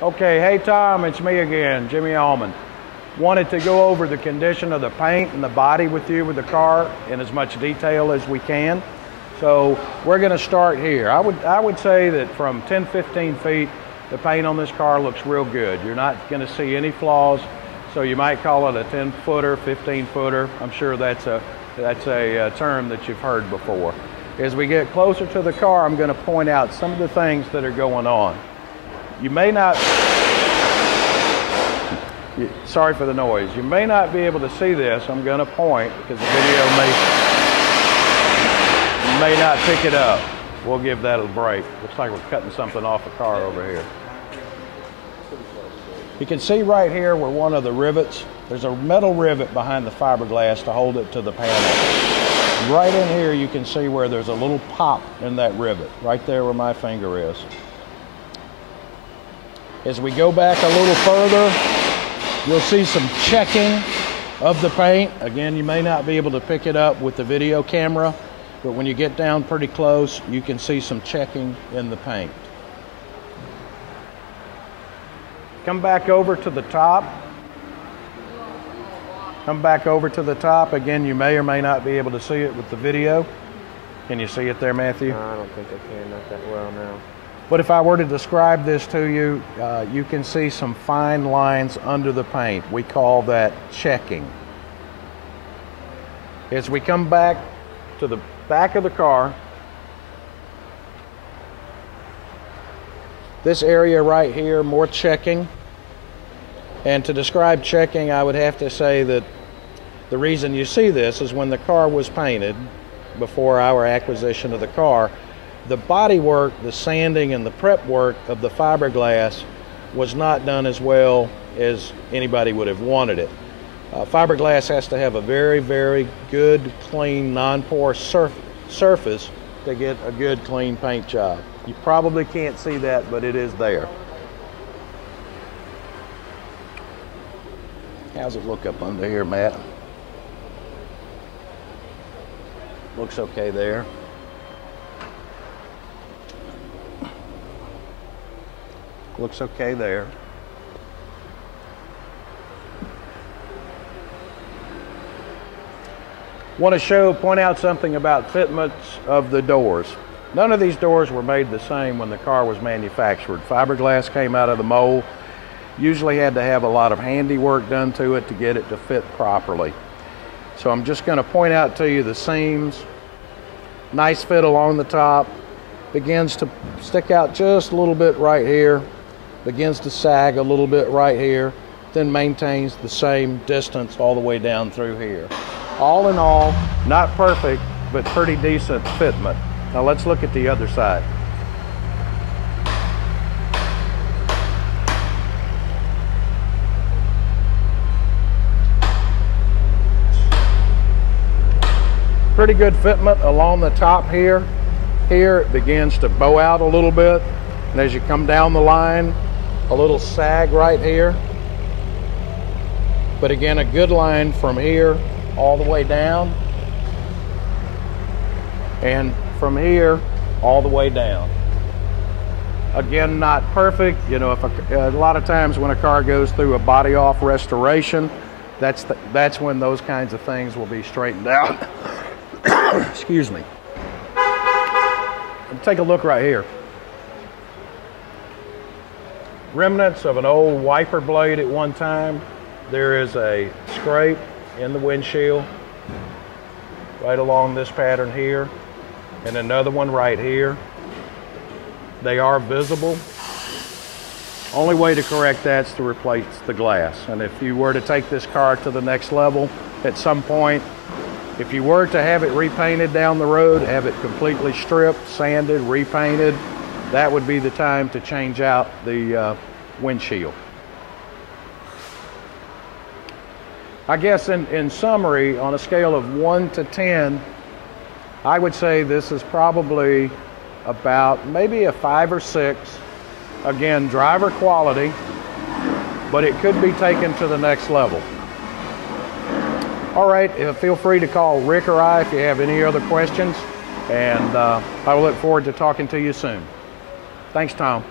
Okay, hey Tom, it's me again, Jimmy Allman. Wanted to go over the condition of the paint and the body with you with the car in as much detail as we can. So we're going to start here. I would say that from 10-15 feet, the paint on this car looks real good. You're not going to see any flaws. So you might call it a 10-footer, 15-footer. I'm sure that's a term that you've heard before. As we get closer to the car, I'm going to point out some of the things that are going on. You may not, sorry for the noise, you may not be able to see this. I'm going to point because the video may not pick it up. We'll give that a break. Looks like we're cutting something off a car over here. You can see right here where one of the rivets, there's a metal rivet behind the fiberglass to hold it to the panel. Right in here you can see where there's a little pop in that rivet, right there where my finger is. As we go back a little further, you'll see some checking of the paint. Again, you may not be able to pick it up with the video camera, but when you get down pretty close, you can see some checking in the paint. Come back over to the top. Come back over to the top. Again, you may or may not be able to see it with the video. Can you see it there, Matthew? No, I don't think I can, not that well now. But if I were to describe this to you, you can see some fine lines under the paint. We call that checking. As we come back to the back of the car, this area right here, more checking. And to describe checking, I would have to say that the reason you see this is when the car was painted, before our acquisition of the car, the body work, the sanding and the prep work of the fiberglass was not done as well as anybody would have wanted it. Fiberglass has to have a very, very good, clean, non-porous surface to get a good, clean paint job. You probably can't see that, but it is there. How's it look up under here, Matt? Looks okay there. Looks okay there. Want to point out something about fitments of the doors. None of these doors were made the same when the car was manufactured. Fiberglass came out of the mold. Usually had to have a lot of handiwork done to it to get it to fit properly. So I'm just going to point out to you the seams. Nice fit along the top. Begins to stick out just a little bit right here. Begins to sag a little bit right here. Then maintains the same distance all the way down through here. All in all, not perfect, but pretty decent fitment. Now let's look at the other side. Pretty good fitment along the top here. Here it begins to bow out a little bit. And as you come down the line, a little sag right here. But again, a good line from here all the way down. And from here all the way down. Again, not perfect. You know, if a lot of times when a car goes through a body off restoration, that's when those kinds of things will be straightened out. Excuse me. Take a look right here. Remnants of an old wiper blade at one time. There is a scrape in the windshield right along this pattern here, and another one right here. They are visible. Only way to correct that is to replace the glass. And if you were to take this car to the next level at some point, if you were to have it repainted down the road, have it completely stripped, sanded, repainted, that would be the time to change out the windshield. I guess in summary, on a scale of 1 to 10, I would say this is probably about maybe a 5 or 6. Again, driver quality, but it could be taken to the next level. All right, feel free to call Rick or I if you have any other questions, and I will look forward to talking to you soon. Thanks, Tom.